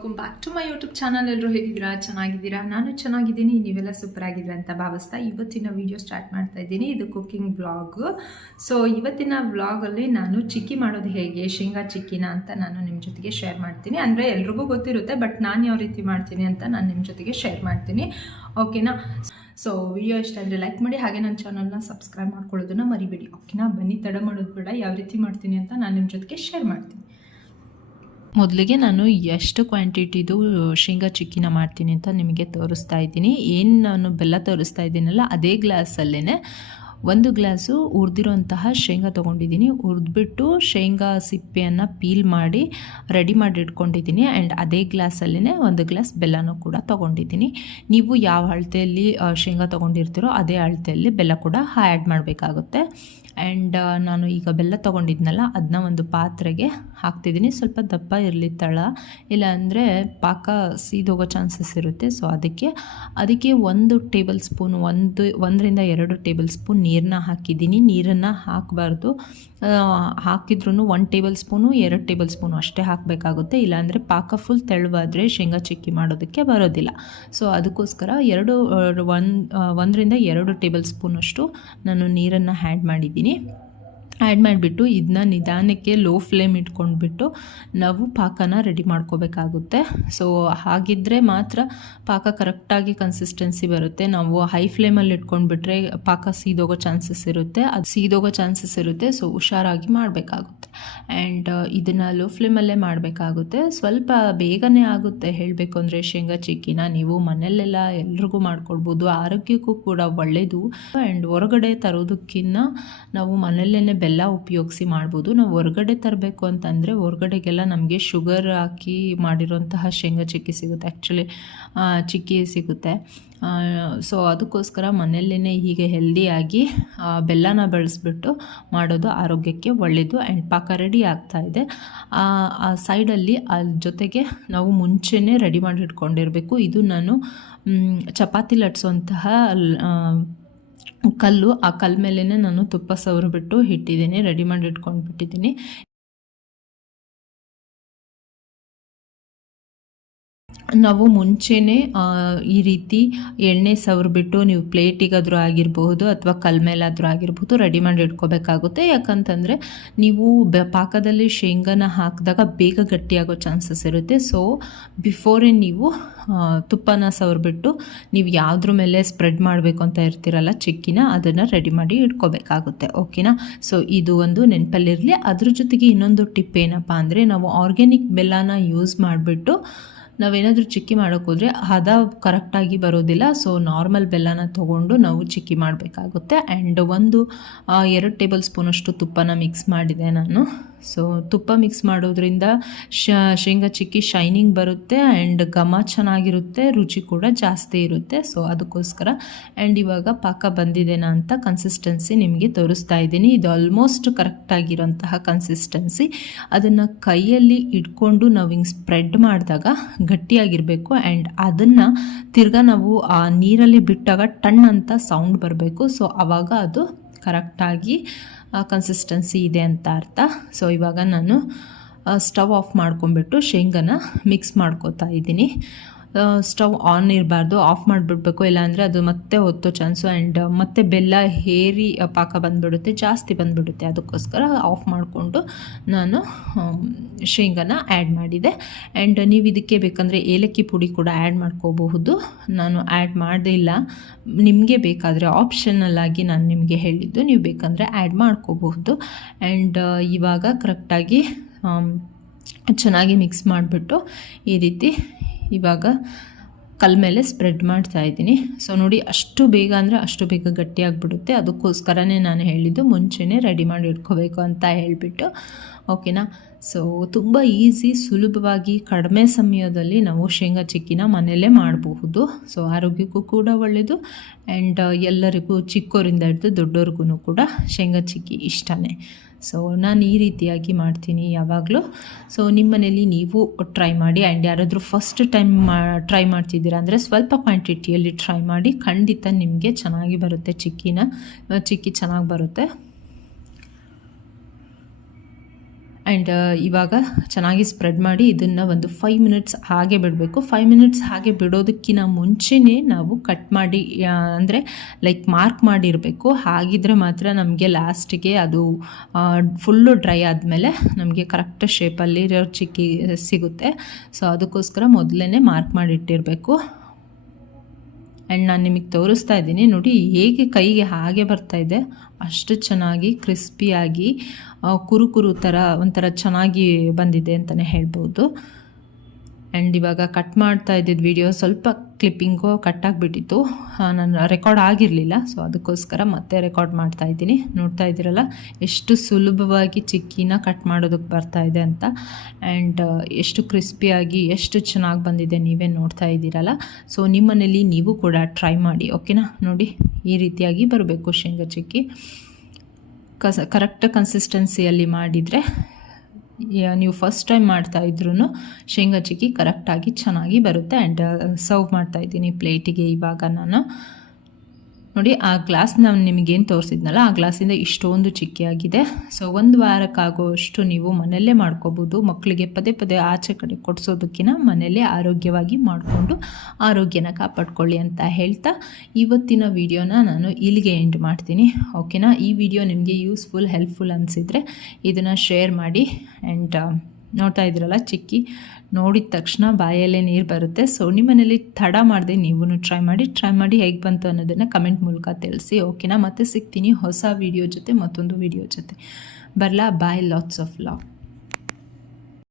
Welcome back to my YouTube channel. ಎಲ್ಲರೂ ಹೇಗಿದ್ದೀರಾ? ಚೆನ್ನಾಗಿದ್ದೀರಾ? ನಾನು ಚೆನ್ನಾಗಿದ್ದೀನಿ, ನೀವೆಲ್ಲ ಸೂಪರ್ ಆಗಿದ್ದೀರಾ ಅಂತ ಭಾವಿಸ್ತಾ ಇವತ್ತಿನ ವಿಡಿಯೋ ಸ್ಟಾರ್ಟ್ ಮಾಡ್ತಾ ಇದ್ದೀನಿ. ಇದು ಕುಕ್ಕಿಂಗ್ ವ್ಲಾಗ್. ಸೊ ಇವತ್ತಿನ ವ್ಲಾಗಲ್ಲಿ ನಾನು ಚಿಕ್ಕಿ ಮಾಡೋದು ಹೇಗೆ, ಶೇಂಗಾ ಚಿಕ್ಕಿನ ಅಂತ ನಾನು ನಿಮ್ಮ ಜೊತೆಗೆ ಶೇರ್ ಮಾಡ್ತೀನಿ. ಅಂದರೆ ಎಲ್ರಿಗೂ ಗೊತ್ತಿರುತ್ತೆ, ಬಟ್ ನಾನು ಯಾವ ರೀತಿ ಮಾಡ್ತೀನಿ ಅಂತ ನಾನು ನಿಮ್ಮ ಜೊತೆಗೆ ಶೇರ್ ಮಾಡ್ತೀನಿ. ಓಕೆನಾ? ಸೊ ವಿಡಿಯೋ ಇಷ್ಟ ಆದರೆ ಲೈಕ್ ಮಾಡಿ, ಹಾಗೆ ನನ್ನ ಚಾನಲ್ನ ಸಬ್ಸ್ಕ್ರೈಬ್ ಮಾಡ್ಕೊಳ್ಳೋದನ್ನು ಮರಿಬೇಡಿ. ಓಕೆನಾ? ಬನ್ನಿ, ತಡ ಮಾಡೋದು ಬೇಡ, ಯಾವ ರೀತಿ ಮಾಡ್ತೀನಿ ಅಂತ ನಾನು ನಿಮ್ಮ ಜೊತೆಗೆ ಶೇರ್ ಮಾಡ್ತೀನಿ. ಮೊದಲಿಗೆ ನಾನು ಎಷ್ಟು ಕ್ವಾಂಟಿಟಿದು ಶೇಂಗಾ ಚಿಕ್ಕಿನ ಮಾಡ್ತೀನಿ ಅಂತ ನಿಮಗೆ ತೋರಿಸ್ತಾ ಇದ್ದೀನಿ. ಏನು ನಾನು ಬೆಲ್ಲ ತೋರಿಸ್ತಾ ಇದ್ದೀನಲ್ಲ, ಅದೇ ಗ್ಲಾಸಲ್ಲೇ 1 ಗ್ಲಾಸು ಹುರಿದಿರೋಂತಹ ಶೇಂಗಾ ತೊಗೊಂಡಿದ್ದೀನಿ. ಹುರಿದ್ಬಿಟ್ಟು ಶೇಂಗಾ ಸಿಪ್ಪೆಯನ್ನು ಪೀಲ್ ಮಾಡಿ ರೆಡಿ ಮಾಡಿ ಇಟ್ಕೊಂಡಿದ್ದೀನಿ. ಆ್ಯಂಡ್ ಅದೇ ಗ್ಲಾಸಲ್ಲೇ 1 ಗ್ಲಾಸ್ ಬೆಲ್ಲನೂ ಕೂಡ ತೊಗೊಂಡಿದ್ದೀನಿ. ನೀವು ಯಾವ ಅಳತೆಯಲ್ಲಿ ಶೇಂಗಾ ತೊಗೊಂಡಿರ್ತೀರೋ ಅದೇ ಅಳತೆಯಲ್ಲಿ ಬೆಲ್ಲ ಕೂಡ ಆ್ಯಡ್ ಮಾಡಬೇಕಾಗುತ್ತೆ. ಆ್ಯಂಡ್ ನಾನು ಈಗ ಬೆಲ್ಲ ತೊಗೊಂಡಿದ್ನಲ್ಲ, ಅದನ್ನ ಒಂದು ಪಾತ್ರೆಗೆ ಹಾಕ್ತಿದ್ದೀನಿ. ಸ್ವಲ್ಪ ದಪ್ಪ ಇರಲಿ ತಳ, ಇಲ್ಲ ಅಂದರೆ ಪಾಕ ಸೀದೋಗೋ ಚಾನ್ಸಸ್ ಇರುತ್ತೆ. ಸೊ ಅದಕ್ಕೆ 1 ಟೇಬಲ್ ಸ್ಪೂನ್ 1 ರಿಂದ 2 ಟೇಬಲ್ ಸ್ಪೂನ್ ನೀರನ್ನ ಹಾಕಿದ್ದೀನಿ. ನೀರನ್ನು ಹಾಕಬಾರ್ದು, ಹಾಕಿದ್ರೂ 1 ಟೇಬಲ್ ಸ್ಪೂನು 2 ಟೇಬಲ್ ಸ್ಪೂನು ಅಷ್ಟೇ ಹಾಕಬೇಕಾಗುತ್ತೆ. ಇಲ್ಲಾಂದರೆ ಪಾಕ ಫುಲ್ ತೆಳುವಾದರೆ ಶೇಂಗಾ ಚಿಕ್ಕಿ ಮಾಡೋದಕ್ಕೆ ಬರೋದಿಲ್ಲ. ಸೊ ಅದಕ್ಕೋಸ್ಕರ 1 ರಿಂದ 2 ಟೇಬಲ್ ಸ್ಪೂನಷ್ಟು ನಾನು ನೀರನ್ನು ಆ್ಯಡ್ ಮಾಡಿದ್ದೀನಿ. ಆ್ಯಡ್ ಮಾಡಿಬಿಟ್ಟು ಇದನ್ನ ನಿಧಾನಕ್ಕೆ ಲೋ ಫ್ಲೇಮ್ ಇಟ್ಕೊಂಡ್ಬಿಟ್ಟು ನಾವು ಪಾಕನ ರೆಡಿ ಮಾಡ್ಕೋಬೇಕಾಗುತ್ತೆ. ಸೊ ಹಾಗಿದ್ದರೆ ಮಾತ್ರ ಪಾಕ ಕರೆಕ್ಟಾಗಿ ಕನ್ಸಿಸ್ಟೆನ್ಸಿ ಬರುತ್ತೆ. ನಾವು ಹೈ ಫ್ಲೇಮಲ್ಲಿ ಇಟ್ಕೊಂಡ್ಬಿಟ್ರೆ ಪಾಕ ಸೀದೋಗೋ ಚಾನ್ಸಸ್ ಇರುತ್ತೆ. ಸೊ ಹುಷಾರಾಗಿ ಮಾಡಬೇಕಾಗುತ್ತೆ. ಆ್ಯಂಡ್ ಇದನ್ನು ಲೋ ಫ್ಲೇಮಲ್ಲೇ ಮಾಡಬೇಕಾಗುತ್ತೆ. ಸ್ವಲ್ಪ ಬೇಗನೆ ಆಗುತ್ತೆ ಹೇಳಬೇಕು ಅಂದರೆ ಶೇಂಗಾ ಚಿಕ್ಕಿನ. ನೀವು ಮನೆಯಲ್ಲೆಲ್ಲ ಎಲ್ರಿಗೂ ಮಾಡ್ಕೊಳ್ಬೋದು, ಆರೋಗ್ಯಕ್ಕೂ ಕೂಡ ಒಳ್ಳೆಯದು. ಆ್ಯಂಡ್ ಹೊರಗಡೆ ತರೋದಕ್ಕಿಂತ ನಾವು ಮನೆಯಲ್ಲೇ ಬೆಲ್ಲ ಉಪಯೋಗಿಸಿ ಮಾಡ್ಬೋದು. ನಾವು ಹೊರಗಡೆ ತರಬೇಕು ಅಂತಂದರೆ ಹೊರಗಡೆಗೆಲ್ಲ ನಮಗೆ ಶುಗರ್ ಹಾಕಿ ಮಾಡಿರೋಂತಹ ಶೇಂಗಾ ಚಿಕ್ಕಿ ಸಿಗುತ್ತೆ, ಆ್ಯಕ್ಚುಲಿ ಚಿಕ್ಕಿ ಸಿಗುತ್ತೆ. ಸೊ ಅದಕ್ಕೋಸ್ಕರ ಮನೆಯಲ್ಲೇ ಹೀಗೆ ಹೆಲ್ದಿಯಾಗಿ ಬೆಲ್ಲನ ಬಳಸ್ಬಿಟ್ಟು ಮಾಡೋದು ಆರೋಗ್ಯಕ್ಕೆ ಒಳ್ಳೆಯದು. ಆ್ಯಂಡ್ ಪಾಕ ರೆಡಿ ಆಗ್ತಾಯಿದೆ. ಆ ಸೈಡಲ್ಲಿ ಅದ್ರ ಜೊತೆಗೆ ನಾವು ಮುಂಚೆನೇ ರೆಡಿ ಮಾಡಿ ಇಟ್ಕೊಂಡಿರಬೇಕು. ಇದು ನಾನು ಚಪಾತಿ ಲಟ್ಸೋಂತಹ ಕಲ್ಲು, ಆ ಕಲ್ ಮೇಲೇ ನಾನು ತುಪ್ಪ ಸವರಿಬಿಟ್ಟು ಇಟ್ಟಿದ್ದೀನಿ, ರೆಡಿ ಮಾಡಿ ಇಟ್ಕೊಂಡ್ಬಿಟ್ಟಿದ್ದೀನಿ. ನಾವು ಮುಂಚೆನೇ ಈ ರೀತಿ ಎಣ್ಣೆ ಸವರಿಬಿಟ್ಟು ನೀವು ಪ್ಲೇಟಿಗಾದರೂ ಆಗಿರಬಹುದು ಅಥವಾ ಕಲ್ ಮೇಲಾದರೂ ಆಗಿರ್ಬೋದು ರೆಡಿ ಮಾಡಿ ಇಟ್ಕೋಬೇಕಾಗುತ್ತೆ. ಯಾಕಂತಂದರೆ ನೀವು ಪಾಕದಲ್ಲಿ ಶೇಂಗಾನ ಹಾಕಿದಾಗ ಬೇಗ ಗಟ್ಟಿಯಾಗೋ ಚಾನ್ಸಸ್ ಇರುತ್ತೆ. ಸೊ ಬಿಫೋರೇ ನೀವು ತುಪ್ಪನ ಸವರಿಬಿಟ್ಟು ನೀವು ಯಾವುದ್ರ ಮೇಲೆ ಸ್ಪ್ರೆಡ್ ಮಾಡಬೇಕು ಅಂತ ಇರ್ತೀರಲ್ಲ ಚಿಕ್ಕಿನ, ಅದನ್ನು ರೆಡಿ ಮಾಡಿ ಇಟ್ಕೋಬೇಕಾಗುತ್ತೆ. ಓಕೆನಾ? ಸೊ ಇದು ಒಂದು ನೆನಪಲ್ಲಿರಲಿ. ಅದ್ರ ಜೊತೆಗೆ ಇನ್ನೊಂದು ಟಿಪ್ ಏನಪ್ಪ ಅಂದರೆ, ನಾವು ಆರ್ಗ್ಯಾನಿಕ್ ಬೆಲ್ಲನ ಯೂಸ್ ಮಾಡಿಬಿಟ್ಟು ನಾವೇನಾದರೂ ಚಿಕ್ಕಿ ಮಾಡೋಕ್ಕೋದ್ರೆ ಹದ ಕರೆಕ್ಟಾಗಿ ಬರೋದಿಲ್ಲ. ಸೊ ನಾರ್ಮಲ್ ಬೆಲ್ಲನ ತೊಗೊಂಡು ನಾವು ಚಿಕ್ಕಿ ಮಾಡಬೇಕಾಗುತ್ತೆ. ಆ್ಯಂಡ್ 2 ಟೇಬಲ್ ಸ್ಪೂನಷ್ಟು ತುಪ್ಪನ ಮಿಕ್ಸ್ ಮಾಡಿದೆ ನಾನು. ಸೊ ತುಪ್ಪ ಮಿಕ್ಸ್ ಮಾಡೋದ್ರಿಂದ ಶೇಂಗಾ ಚಿಕ್ಕಿ ಶೈನಿಂಗ್ ಬರುತ್ತೆ ಆ್ಯಂಡ್ ಘಮ ಚೆನ್ನಾಗಿರುತ್ತೆ, ರುಚಿ ಕೂಡ ಜಾಸ್ತಿ ಇರುತ್ತೆ. ಸೊ ಅದಕ್ಕೋಸ್ಕರ. ಆ್ಯಂಡ್ ಇವಾಗ ಪಾಕ ಬಂದಿದೆನಾ ಅಂತ ಕನ್ಸಿಸ್ಟೆನ್ಸಿ ನಿಮಗೆ ತೋರಿಸ್ತಾ ಇದ್ದೀನಿ. ಇದು ಆಲ್ಮೋಸ್ಟ್ ಕರೆಕ್ಟಾಗಿರೋಂತಹ ಕನ್ಸಿಸ್ಟೆನ್ಸಿ. ಅದನ್ನು ಕೈಯಲ್ಲಿ ಇಟ್ಕೊಂಡು ನಾವು ಹಿಂಗೆ ಸ್ಪ್ರೆಡ್ ಮಾಡಿದಾಗ ಗಟ್ಟಿಯಾಗಿರಬೇಕು. ಆ್ಯಂಡ್ ಅದನ್ನು ತಿರ್ಗಾ ನಾವು ಆ ನೀರಲ್ಲಿ ಬಿಟ್ಟಾಗ ಟಣ್ ಅಂತ ಸೌಂಡ್ ಬರಬೇಕು. ಸೊ ಆವಾಗ ಅದು ಕರೆಕ್ಟಾಗಿ ಕನ್ಸಿಸ್ಟೆನ್ಸಿ ಇದೆ ಅಂತ ಅರ್ಥ. ಸೊ ಇವಾಗ ನಾನು ಸ್ಟವ್ ಆಫ್ ಮಾಡ್ಕೊಂಡ್ಬಿಟ್ಟು ಶೇಂಗಾನ ಮಿಕ್ಸ್ ಮಾಡ್ಕೋತಾ ಇದ್ದೀನಿ. ಸ್ಟವ್ ಆನ್ ಇರಬಾರ್ದು, ಆಫ್ ಮಾಡಿಬಿಡ್ಬೇಕು, ಇಲ್ಲಾಂದರೆ ಅದು ಮತ್ತೆ ಹೊತ್ತೋ ಚಾನ್ಸು. ಆ್ಯಂಡ್ ಮತ್ತೆ ಬೆಲ್ಲ ಹೇರಿ ಪಾಕ ಬಂದುಬಿಡುತ್ತೆ, ಜಾಸ್ತಿ ಬಂದುಬಿಡುತ್ತೆ. ಅದಕ್ಕೋಸ್ಕರ ಆಫ್ ಮಾಡಿಕೊಂಡು ನಾನು ಶೇಂಗಾನ ಆ್ಯಡ್ ಮಾಡಿದೆ. ಆ್ಯಂಡ್ ನೀವು ಇದಕ್ಕೆ ಬೇಕಂದರೆ ಏಲಕ್ಕಿ ಪುಡಿ ಕೂಡ ಆ್ಯಡ್ ಮಾಡ್ಕೋಬಹುದು. ನಾನು ಆ್ಯಡ್ ಮಾಡಿಲ್ಲ, ನಿಮಗೆ ಬೇಕಾದರೆ ಆಪ್ಷನಲ್ ಆಗಿ ನಾನು ನಿಮಗೆ ಹೇಳಿದ್ದು, ನೀವು ಬೇಕಂದರೆ ಆ್ಯಡ್ ಮಾಡ್ಕೋಬಹುದು. ಆ್ಯಂಡ್ ಇವಾಗ ಕರೆಕ್ಟಾಗಿ ಚೆನ್ನಾಗಿ ಮಿಕ್ಸ್ ಮಾಡಿಬಿಟ್ಟು ಈ ರೀತಿ ಇವಾಗ ಕಲ್ ಮೇಲೆ ಸ್ಪ್ರೆಡ್ ಮಾಡ್ತಾ ಇದ್ದೀನಿ. ಸೊ ನೋಡಿ, ಅಷ್ಟು ಬೇಗ ಅಂದರೆ ಅಷ್ಟು ಬೇಗ ಗಟ್ಟಿಯಾಗಿಬಿಡುತ್ತೆ. ಅದಕ್ಕೋಸ್ಕರನೇ ನಾನು ಹೇಳಿದ್ದು ಮುಂಚೆನೇ ರೆಡಿ ಮಾಡಿ ಇಟ್ಕೋಬೇಕು ಅಂತ ಹೇಳಿಬಿಟ್ಟು. ಓಕೆನಾ? ಸೊ ತುಂಬ ಈಸಿ, ಸುಲಭವಾಗಿ ಕಡಿಮೆ ಸಮಯದಲ್ಲಿ ನಾವು ಶೇಂಗಾ ಚಿಕ್ಕಿನ ಮನೆಯಲ್ಲೇ ಮಾಡಬಹುದು. ಸೊ ಆರೋಗ್ಯಕ್ಕೂ ಕೂಡ ಒಳ್ಳೆಯದು. ಆ್ಯಂಡ್ ಎಲ್ಲರಿಗೂ ಚಿಕ್ಕವರಿಂದ ಹಿಡಿದು ದೊಡ್ಡವ್ರಿಗೂ ಕೂಡ ಶೇಂಗಾ ಚಿಕ್ಕಿ ಇಷ್ಟನೇ. ಸೊ ನಾನು ಈ ರೀತಿಯಾಗಿ ಮಾಡ್ತೀನಿ ಯಾವಾಗಲೂ. ಸೊ ನಿಮ್ಮ ಮನೇಲಿ ನೀವು ಟ್ರೈ ಮಾಡಿ. ಆ್ಯಂಡ್ ಯಾರಾದರೂ ಫಸ್ಟ್ ಟೈಮ್ ಟ್ರೈ ಮಾಡ್ತಿದ್ದೀರಾ ಅಂದರೆ ಸ್ವಲ್ಪ ಕ್ವಾಂಟಿಟಿಯಲ್ಲಿ ಟ್ರೈ ಮಾಡಿ, ಖಂಡಿತ ನಿಮಗೆ ಚೆನ್ನಾಗಿ ಬರುತ್ತೆ. ಚಿಕ್ಕಿ ಚೆನ್ನಾಗಿ ಬರುತ್ತೆ. ಆ್ಯಂಡ್ ಇವಾಗ ಚೆನ್ನಾಗಿ ಸ್ಪ್ರೆಡ್ ಮಾಡಿ ಇದನ್ನು ಒಂದು 5 ಮಿನಿಟ್ಸ್ ಹಾಗೆ ಬಿಡಬೇಕು. 5 ಮಿನಿಟ್ಸ್ ಹಾಗೆ ಬಿಡೋದಕ್ಕಿಂತ ಮುಂಚೆನೇ ನಾವು ಕಟ್ ಮಾಡಿ ಅಂದರೆ ಲೈಕ್ ಮಾರ್ಕ್ ಮಾಡಿರಬೇಕು. ಹಾಗಿದ್ರೆ ಮಾತ್ರ ನಮಗೆ ಲಾಸ್ಟಿಗೆ ಅದು ಫುಲ್ಲು ಡ್ರೈ ಆದಮೇಲೆ ನಮಗೆ ಕರೆಕ್ಟ್ ಶೇಪಲ್ಲಿರೋ ಚಿಕ್ಕಿ ಸಿಗುತ್ತೆ. ಸೊ ಅದಕ್ಕೋಸ್ಕರ ಮೊದಲೇ ಮಾರ್ಕ್ ಮಾಡಿಟ್ಟಿರಬೇಕು. ಆ್ಯಂಡ್ ನಾನು ನಿಮಗೆ ತೋರಿಸ್ತಾ ಇದ್ದೀನಿ ನೋಡಿ, ಹೇಗೆ ಕೈಗೆ ಹಾಗೆ ಬರ್ತಾಯಿದೆ, ಅಷ್ಟು ಚೆನ್ನಾಗಿ ಕ್ರಿಸ್ಪಿಯಾಗಿ ಕುರು ಥರ ಒಂಥರ ಚೆನ್ನಾಗಿ ಬಂದಿದೆ ಅಂತಲೇ ಹೇಳ್ಬೋದು. ಆ್ಯಂಡ್ ಇವಾಗ ಕಟ್ ಮಾಡ್ತಾ ಇದ್ದಿದ್ದು ವಿಡಿಯೋ ಸ್ವಲ್ಪ ಕ್ಲಿಪ್ಪಿಂಗು ಕಟ್ಟಾಗಿಬಿಟ್ಟಿತ್ತು, ನಾನು ರೆಕಾರ್ಡ್ ಆಗಿರಲಿಲ್ಲ. ಸೊ ಅದಕ್ಕೋಸ್ಕರ ಮತ್ತೆ ರೆಕಾರ್ಡ್ ಮಾಡ್ತಾ ಇದ್ದೀನಿ. ನೋಡ್ತಾ ಇದ್ದೀರಲ್ಲ ಎಷ್ಟು ಸುಲಭವಾಗಿ ಚಿಕ್ಕಿನ ಕಟ್ ಮಾಡೋದಕ್ಕೆ ಬರ್ತಾ ಇದೆ ಅಂತ. ಆ್ಯಂಡ್ ಎಷ್ಟು ಕ್ರಿಸ್ಪಿಯಾಗಿ ಎಷ್ಟು ಚೆನ್ನಾಗಿ ಬಂದಿದೆ ನೀವೇ ನೋಡ್ತಾ ಇದ್ದೀರಲ್ಲ. ಸೊ ನಿಮ್ಮನೇಲಿ ನೀವು ಕೂಡ ಟ್ರೈ ಮಾಡಿ, ಓಕೆನಾ. ನೋಡಿ ಈ ರೀತಿಯಾಗಿ ಬರಬೇಕು ಶೇಂಗಾ ಚಿಕ್ಕಿ. ಕರೆಕ್ಟ್ ಕನ್ಸಿಸ್ಟೆನ್ಸಿಯಲ್ಲಿ ಮಾಡಿದರೆ ನೀವು ಫಸ್ಟ್ ಟೈಮ್ ಮಾಡ್ತಾಯಿದ್ರೂ ಶೇಂಗಾ ಚಿಕ್ಕಿ ಕರೆಕ್ಟಾಗಿ ಚೆನ್ನಾಗಿ ಬರುತ್ತೆ. ಆ್ಯಂಡ್ ಸರ್ವ್ ಮಾಡ್ತಾಯಿದ್ದೀನಿ ಪ್ಲೇಟಿಗೆ. ಇವಾಗ ನಾನು ನೋಡಿ ಆ ಗ್ಲಾಸ್ ನಾನು ನಿಮಗೇನು ತೋರಿಸಿದ್ನಲ್ಲ, ಆ ಗ್ಲಾಸಿಂದ ಇಷ್ಟೊಂದು ಚಿಕ್ಕಿ ಆಗಿದೆ. ಸೊ 1 ವಾರಕ್ಕಾಗೋಷ್ಟು ನೀವು ಮನೆಯಲ್ಲೇ ಮಾಡ್ಕೋಬೋದು. ಮಕ್ಕಳಿಗೆ ಪದೇ ಪದೇ ಆಚೆ ಕಡೆ ಕೊಡಿಸೋದಕ್ಕಿಂತ ಮನೆಯಲ್ಲೇ ಆರೋಗ್ಯವಾಗಿ ಮಾಡಿಕೊಂಡು ಆರೋಗ್ಯನ ಕಾಪಾಡ್ಕೊಳ್ಳಿ ಅಂತ ಹೇಳ್ತಾ ಇವತ್ತಿನ ವಿಡಿಯೋನ ನಾನು ಇಲ್ಲಿಗೆ ಎಂಡ್ ಮಾಡ್ತೀನಿ, ಓಕೆನಾ. ಈ ವಿಡಿಯೋ ನಿಮಗೆ ಯೂಸ್ಫುಲ್ ಹೆಲ್ಪ್ಫುಲ್ ಅನಿಸಿದರೆ ಇದನ್ನು ಶೇರ್ ಮಾಡಿ. ಆ್ಯಂಡ್ ನೋಡ್ತಾ ಇದ್ದೀರಲ್ಲ ಚಿಕ್ಕಿ, ನೋಡಿದ ತಕ್ಷಣ ಬಾಯಲ್ಲೇ ನೀರು ಬರುತ್ತೆ. ಸೊ ನಿಮ್ಮನೇಲಿ ತಡ ಮಾಡದೆ ನೀವು ಟ್ರೈ ಮಾಡಿ ಹೇಗೆ ಬಂತು ಅನ್ನೋದನ್ನು ಕಮೆಂಟ್ ಮೂಲಕ ತಿಳಿಸಿ, ಓಕೆನಾ. ಮತ್ತೆ ಸಿಗ್ತೀನಿ ಹೊಸ ವಿಡಿಯೋ ಜೊತೆ, ಮತ್ತೊಂದು ವಿಡಿಯೋ ಜೊತೆ. ಬರಲಾ, ಬಾಯ್, ಲಾಟ್ಸ್ ಆಫ್ ಲವ್.